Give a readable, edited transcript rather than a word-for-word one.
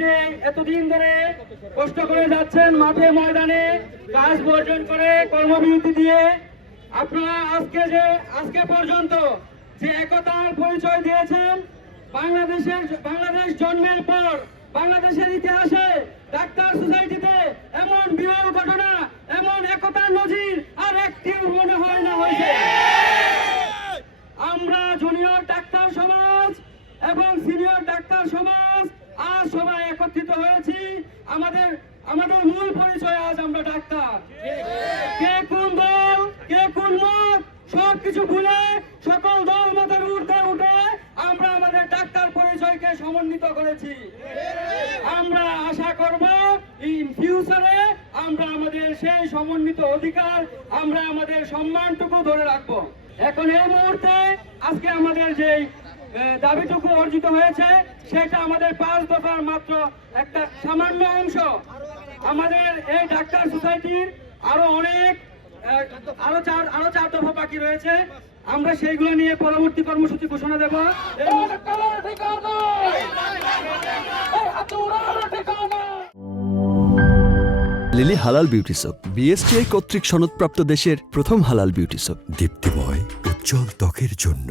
যে এতদিন ধরে কষ্ট করে যাচ্ছেন মাঠে ময়দানে কাজ বর্জন করে কর্মবিরতি দিয়ে, আপনারা আজকে পর্যন্ত যে একতার পরিচয় দিয়েছেন, বাংলাদেশ জন্মের পর বাংলাদেশের ইতিহাসে ডাক্তার সোসাইটিতে এমন বিরল ঘটনা, এমন একতার নজির আর একটিও মনে হয় না হয়েছে। আমরা জুনিয়র ডাক্তার সমাজ এবং সিনিয়র ডাক্তার সমাজ আজ সবাই একত্রিত হয়েছি। আমাদের মূল পরিচয় আজ আমরা ডাক্তার। কে কোন দল, কে কোন মত, সবকিছু ভুলে সকল দল মতের ঊর্ধ্বে উঠে আমরা আমাদের ডাক্তার পরিচয়কে সমন্বিত করেছি। আমরা আশা করব ইন ফিউচারে আমরা আমাদের সেই সমন্বিত অধিকার, আমরা আমাদের সম্মানটুকু ধরে রাখবো। এখন এই মুহূর্তে আজকে আমাদের যে দাবিটুকু অর্জিত হয়েছে সেটা আমাদের 5 দফার মাত্র একটা সামান্য অংশ। আমাদের এই ডাক্তার সোসাইটির আরো 4 দফা বাকি রয়েছে। আমরা সেইগুলো নিয়ে পরবর্তী কর্মসূচি ঘোষণা দেব। লিলি হালাল বিউটি সোপ, বিএসটিআই কর্তৃক সনদপ্রাপ্ত দেশের প্রথম হালাল বিউটি সোপ। দীপ্তিময় উজ্জ্বল ত্বকের জন্য।